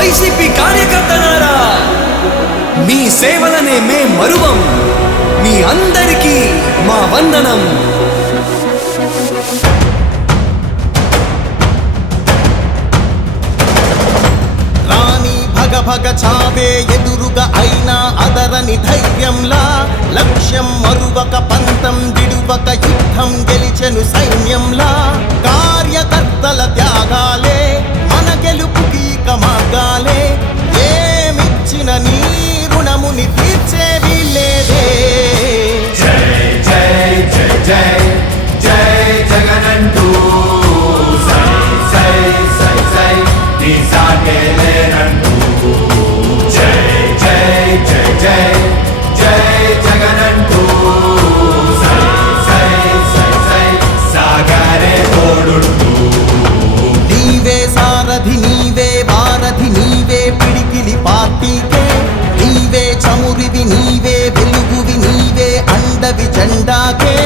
YCP కార్యకర్తలారా, మీ సేవలనే మే మరువం. మీ అందరికీ మా వందనం. రాణి భగ భగ చావే ఎదురుగా అయినా అదరని ధైర్యంలా, లక్ష్యం మరువక పంతం విడువక యుద్ధం గెలిచెను సైన్యంలా. కార్యకర్తల త్యాగాలే మన గెలుపుకి మార్గాలే. ఏమిచ్చిన నీ రుణముని తీర్చేవి లేదే. జై జై జై జై జై జగనంటూ సై సై సై సై నీ సాగే లేనంటూ. జై జై జై జై జై జగనంటూ సై సై సై సై సాగరే తోడుంటూ. నీవే సారథి నీవే వారధి నీవే పిడికిలి పార్టీకే. నీవే చమురివి నీవే వెలుగువి నీవే అండవి జెండాకే.